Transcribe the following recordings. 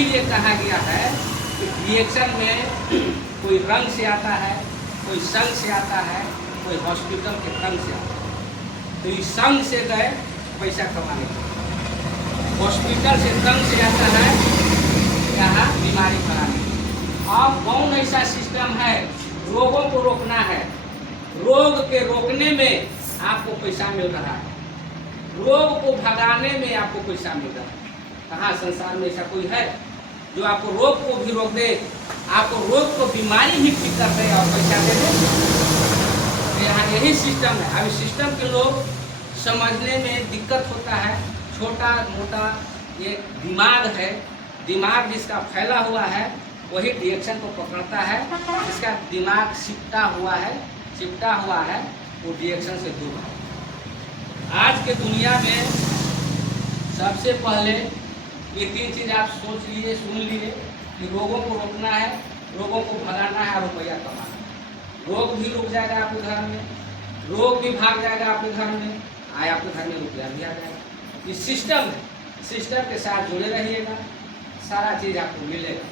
इसीलिए कहा गया है कि रिएक्शन में कोई रंग से आता है, कोई संग से आता है, कोई हॉस्पिटल के तंग से आता है। तो इस संग से गए पैसा कमाने के, हॉस्पिटल से तंग से आता है यहाँ बीमारी फैलाने। अब कौन ऐसा सिस्टम है, रोगों को रोकना है, रोग के रोकने में आपको पैसा मिल रहा है, रोग को भगाने में आपको पैसा मिल रहा है। कहाँ संसार में ऐसा कोई है जो आपको रोग को भी रोक दे, आपको रोग को बीमारी ही ठीक कर दे और पैसा दे दे? यहाँ यही सिस्टम है। अभी सिस्टम के लोग समझने में दिक्कत होता है। छोटा मोटा ये दिमाग है, दिमाग जिसका फैला हुआ है वही रिएक्शन को पकड़ता है। जिसका दिमाग चिपटा हुआ है वो रिएक्शन से दूर है। आज के दुनिया में सबसे पहले ये 3 चीज़ आप सोच लीजिए, सुन लीजिए कि रोगों को रोकना है, रोगों को भगाना है और रुपया कमाना है। रोग भी रुक जाएगा आपके घर में, रोग भी भाग जाएगा आपके घर में, आए आपके घर में रुपया भी आ जाएगा। ये सिस्टम है, सिस्टम के साथ जुड़े रहिएगा, सारा चीज़ आपको मिलेगा।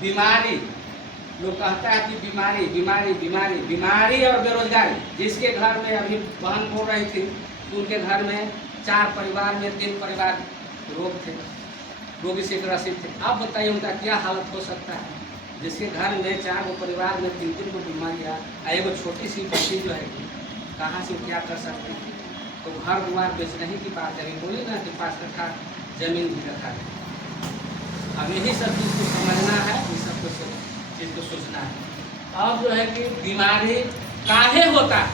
बीमारी, लोग कहता है कि बीमारी बीमारी बीमारी बीमारी और बेरोजगारी। जिसके घर में अभी बहन बोल रही थी कि उनके घर में 4 परिवार में 3 परिवार रोग थे, रोगी से ग्रसित थे। अब बताइए उनका क्या हालत हो सकता है। जिसके घर में 4 गो परिवार में 3 गो बीमारियाँ, एगो छोटी सी बच्ची जो है कहाँ से क्या कर सकते हैं। तो घर द्वार बेचने ही की बात है, बोली ना कि 5 कट्ठा जमीन भी रखा है। अब यही सब चीज़ को समझना है, ये सब कुछ चीज़ को सोचना है। अब जो है कि बीमारी काहे होता है,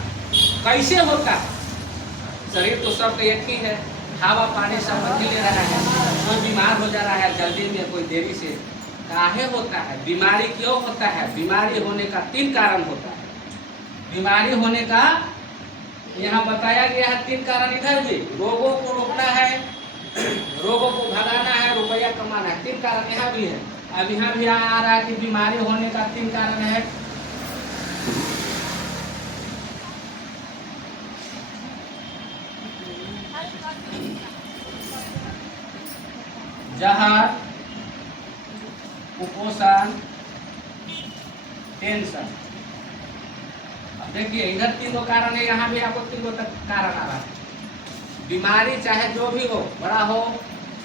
कैसे होता है। शरीर तो सबका एक ही है, हवा पानी सब ले रहा है, कोई बीमार हो जा रहा है जल्दी में, कोई देरी से। काहे होता है, बीमारी क्यों होता है। बीमारी होने का 3 कारण होता है। बीमारी होने का यहाँ बताया गया है 3 कारण इधर भी। रोगों को रोकना है, रोगों को भगाना है, रुपया कमाना है। 3 कारण यहाँ भी है। अब यहाँ भी आ रहा है कि बीमारी होने का 3 कारण है। जहर, कुपोषण, टेंशन। अब देखिए इधर 3 कारण है, यहाँ भी आपको 3 कारण आ रहा है। बीमारी चाहे जो भी हो, बड़ा हो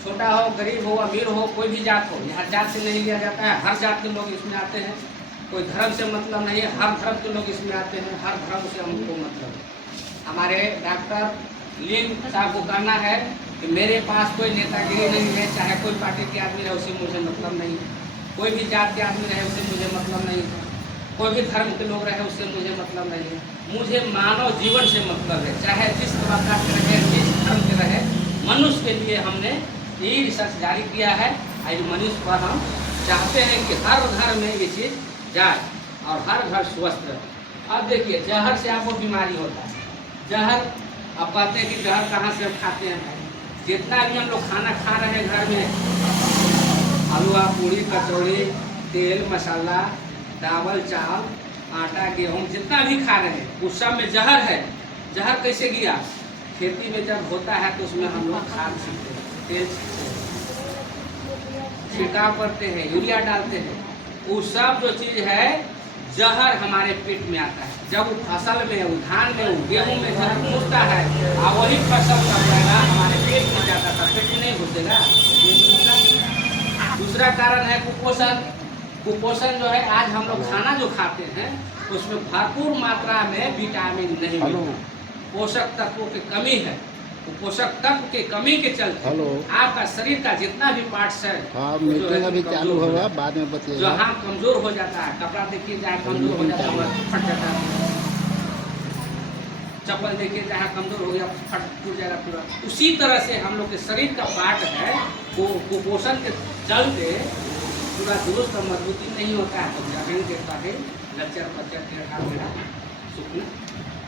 छोटा हो, गरीब हो अमीर हो, कोई भी जात हो, यहाँ जात से नहीं लिया जाता है। हर जात के लोग इसमें आते हैं, कोई धर्म से मतलब नहीं है, हर धर्म के लोग इसमें आते हैं। हर धर्म से हमको मतलब है। हमारे डॉक्टर लीन साहब को कहना है कि मेरे पास कोई नेतागिरी नहीं है, चाहे कोई पार्टी के आदमी रहे उससे मुझे मतलब नहीं है, कोई भी जात के आदमी रहे उससे मुझे मतलब नहीं है, कोई भी धर्म के लोग रहे उससे मुझे मतलब नहीं है। मुझे मानव जीवन से मतलब है, चाहे जिस प्रकार के रहे, जिस धर्म के रहे। मनुष्य के लिए हमने यही रिसर्च जारी किया है। आज मनुष्य पर हम चाहते हैं कि हर घर में ये चीज़ जाए और हर घर स्वस्थ रहे। अब देखिए जहर से आपको बीमारी होता है। जहर, अब कहते हैं कि जहर कहाँ से हम खाते हैं। जितना भी हम लोग खाना खा रहे हैं घर में, हलवा पूड़ी कचौड़ी, तेल मसाला, चावल चावल, आटा गेहूँ, जितना भी खा रहे हैं उस सब में जहर है। जहर कैसे गया, खेती में जब होता है तो उसमें हम लोग खाद सीखते हैं, तेल सीखते हैं, छिड़काव करते हैं, यूरिया डालते हैं। वो सब जो चीज़ है जहर हमारे पेट में आता है। जब वो फसल में, वो धान में, वो गेहूँ में जहर घुसता है और वही फसल का जाएगा हमारे पेट में जाता था, पेट में नहीं घुसेगा। दूसरा कारण है कुपोषण। कुपोषण जो है, आज हम लोग खाना जो खाते हैं उसमें भरपूर मात्रा में विटामिन नहीं मिलता, पोषक तत्वों की कमी है। पोषक तत्व के कमी के चलते आपका शरीर का जितना भी पार्ट्स है, मीटिंग अभी चालू होगा, बाद में बताइएगा। जो हाँ कमजोर हो जाता है। कपड़ा देखिए जहाँ कमजोर हो जाता है फट जाता है, चप्पल देखिए जहाँ कमजोर हो गया फट टूट जाएगा पूरा। उसी तरह से हम लोग के शरीर का पार्ट है वो कुपोषण के चलते पूरा दुरुस्त और मजबूती नहीं होता है। तो जमीन के पौधे लच्चर पच्चर टेढ़ा मेढ़ा सूखना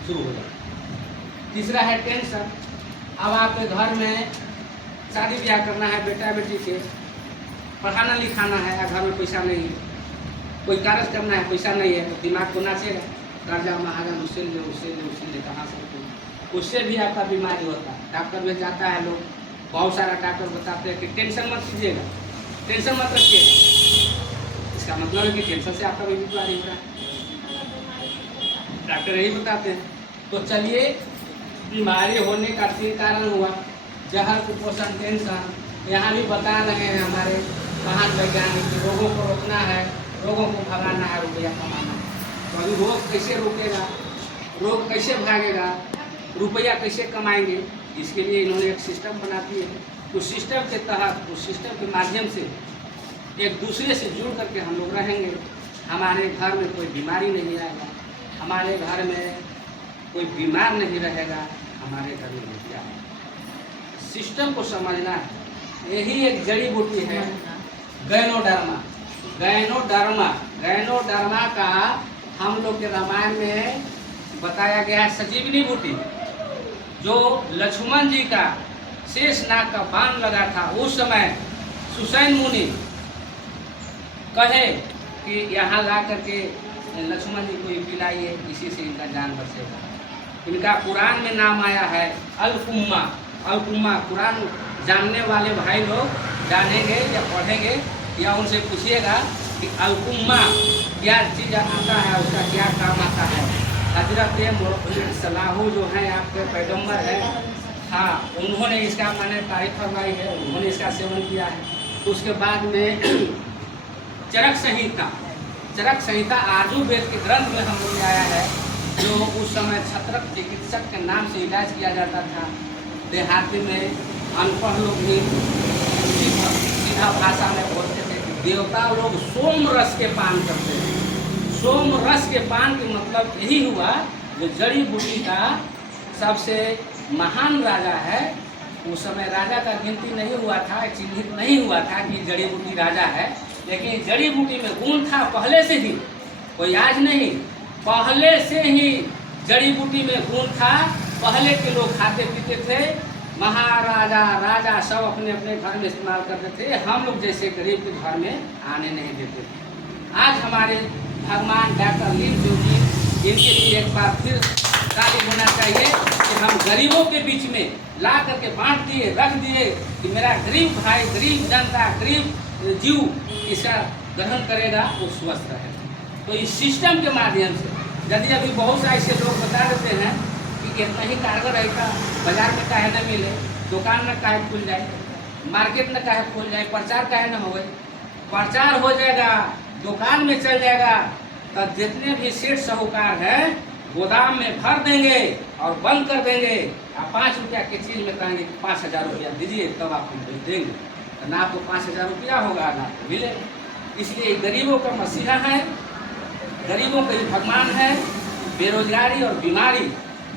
शुरू हो जाता है। तीसरा है टेंशन। अब आपके घर में शादी ब्याह करना है, बेटा बेटी के पढ़ाना लिखाना है, घर में पैसा नहीं है, कोई कार्य करना है, पैसा नहीं है, तो दिमाग को नाचेगा, कर्जा महाजन उससे ले उससे ले उससे ले, कहाँ से, उससे भी आपका बीमारी होता है। डॉक्टर में जाता है लोग, बहुत सारा डॉक्टर बताते हैं कि टेंशन मत कीजिएगा, टेंशन मत रखिए, इसका मतलब है कि टेंशन से आपका बेबी बीमारी हो रहा है, डॉक्टर यही बताते हैं। तो चलिए, बीमारी होने का 3 कारण हुआ, जहर, कुपोषण, टेंशन। यहाँ भी बता रहे हैं हमारे महान वैज्ञानिक कि रोगों को रोकना है, रोगों को भगाना है, रुपया कमाना है। तो अभी रोग कैसे रोकेगा, रोग कैसे भागेगा, रुपया कैसे कमाएंगे, इसके लिए इन्होंने एक सिस्टम बना दिए है। उस सिस्टम के तहत, उस सिस्टम के माध्यम से एक दूसरे से जुड़ करके हम लोग रहेंगे। हमारे घर में कोई बीमारी नहीं आएगा, हमारे घर में कोई बीमार नहीं रहेगा, हमारे घर में क्या सिस्टम को समझना है। यही एक जड़ी बूटी है गैनोडर्मा। गैनोडर्मा, गैनोडर्मा का हम लोग के रामायण में बताया गया है संजीवनी बूटी, जो लक्ष्मण जी का शेषनाग का बाण लगा था। उस समय सुसैन मुनि कहे कि यहाँ ला करके लक्ष्मण जी को ये पिलाइए, इसी से इनका जान बचेगा। इनका कुरान में नाम आया है अल-उम्मा। अल-उम्मा कुरान जानने वाले भाई लोग जानेंगे या पढ़ेंगे या उनसे पूछिएगा कि अल-उम्मा क्या चीज़ आता है, उसका क्या काम आता है। हजरत सलाहू जो हैं आपके पैगम्बर हैं, हाँ, उन्होंने इसका मैंने तारीफ फरमाई है, उन्होंने इसका सेवन किया है। उसके बाद में चरक संहिता, चरक संहिता आयुर्वेद के ग्रंथ में हम लोग में आया है, जो उस समय छत्रक चिकित्सक के नाम से इलाज किया जाता था। देहाती में अनपढ़ लोग भी सीधा भाषा में बोलते थे कि देवता लोग सोम रस के पान करते हैं। सोम रस के पान के मतलब यही हुआ, जो जड़ी बूटी का सबसे महान राजा है, उस समय राजा का गिनती नहीं हुआ था, चिन्हित नहीं हुआ था कि जड़ी बूटी राजा है, लेकिन जड़ी बूटी में गुण था पहले से ही, कोई आज नहीं, पहले से ही जड़ी बूटी में गुण था। पहले के लोग खाते पीते थे, महाराजा राजा सब अपने अपने घर में इस्तेमाल करते थे, हम लोग जैसे गरीब के घर में आने नहीं देते थे। आज हमारे भगवान डॉक्टर लीम जोगी, इनके लिए एक बार फिर ताली होना चाहिए कि हम गरीबों के बीच में ला करके बांट दिए, रख दिए कि मेरा गरीब भाई, गरीब जनता, गरीब जीव इसका ग्रहण करेगा, वो स्वस्थ रहेगा। तो इस सिस्टम के माध्यम से, यदि अभी बहुत से ऐसे लोग बता देते हैं कि इतना ही कारगर रहेगा, बाजार में काहे न मिले, दुकान में काहे खुल जाए, मार्केट में काहे खुल जाए, प्रचार काहे न हो, प्रचार हो जाएगा, दुकान में चल जाएगा, तब जितने भी सेठ साहूकार हैं गोदाम में भर देंगे और बंद कर देंगे। आप 5 रुपया की चीज़ में कहेंगे कि 5000 रुपया दीजिए, तब आपको भेज देंगे, तो ना आपको 5000 रुपया होगा ना आपको मिलेगा। इसलिए गरीबों का मसीहा है, गरीबों का ही भगवान है। बेरोजगारी और बीमारी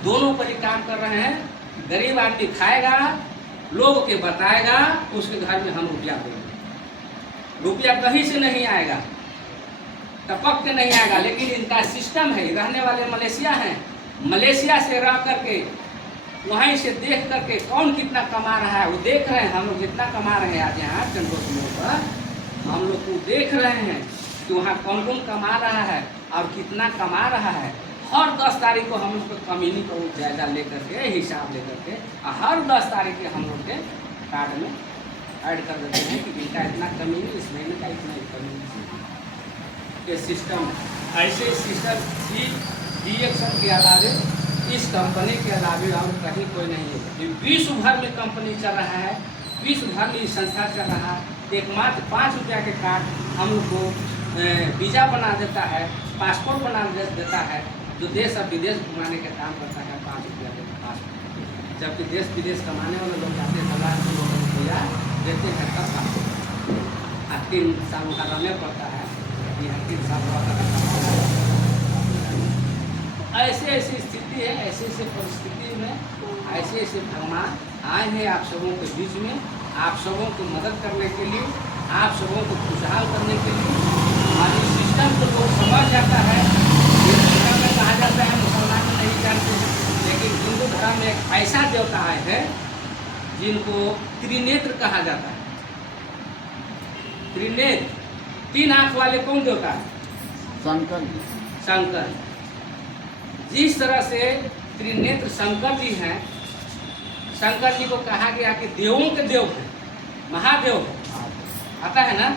दोनों पर ही काम कर रहे हैं। गरीब आदमी खाएगा, लोगों के बताएगा, उसके घर में हम रुपया देंगे। रुपया कहीं से नहीं आएगा, टपक के नहीं आएगा, लेकिन इनका सिस्टम है। रहने वाले मलेशिया हैं, मलेशिया से रह करके वहीं से देख करके कौन कितना कमा रहा है वो देख रहे हैं। हम लोग जितना कमा रहे हैं आज यहाँ चंदोस मोड़ पर, हम लोग को देख रहे हैं कि वहाँ कौन कौन कमा रहा है और कितना कमा रहा है। हर 10 तारीख को हम लोग को कमीनी को जायजा लेकर के, हिसाब लेकर के, हर 10 तारीख के हम लोग के कार्ड में ऐड कर देते हैं कि इनका इतना कमीनी, इस महीने का इतना कमीनी। ये सिस्टम ऐसे सिस्टम DXN के अलावे, इस कंपनी के अलावे और कहीं कोई नहीं है। विश्व भर में कंपनी चल रहा है, विश्व भर में संस्था चल रहा है। एकमात्र 5 रुपया के कार्ड हम लोग को वीज़ा बना देता है, पासपोर्ट बना देता है, जो देश और विदेश घुमाने का काम करता है। 5 रुपया के पासपोर्ट, जबकि देश विदेश कमाने वाले लोग जाते हैं, 1,00,000 रुपया देते हैं, तब पासपोर्ट 3 साल का रहने पड़ता है। 3 साल ऐसे ऐसी स्थिति है, ऐसे ऐसे परिस्थिति में ऐसे ऐसे भगवान आए हैं आप सबों के बीच में, आप सबों की मदद करने के लिए, आप सबों को खुशहाल करने के लिए। हमारे सिस्टम को लोग समझ जाता है, ये सिस्टम में कहा जाता है, मुसलमान में नहीं जानते, लेकिन हिंदू धर्म में एक ऐसा देवता है जिनको त्रिनेत्र कहा जाता है। त्रिनेत्र, 3 आँख वाले कौन देवता है? शंकर। शंकर। जिस तरह से त्रिनेत्र शंकर जी हैं, शंकर जी को कहा गया कि देवों के देव हैं, महादेव हैं। आता है ना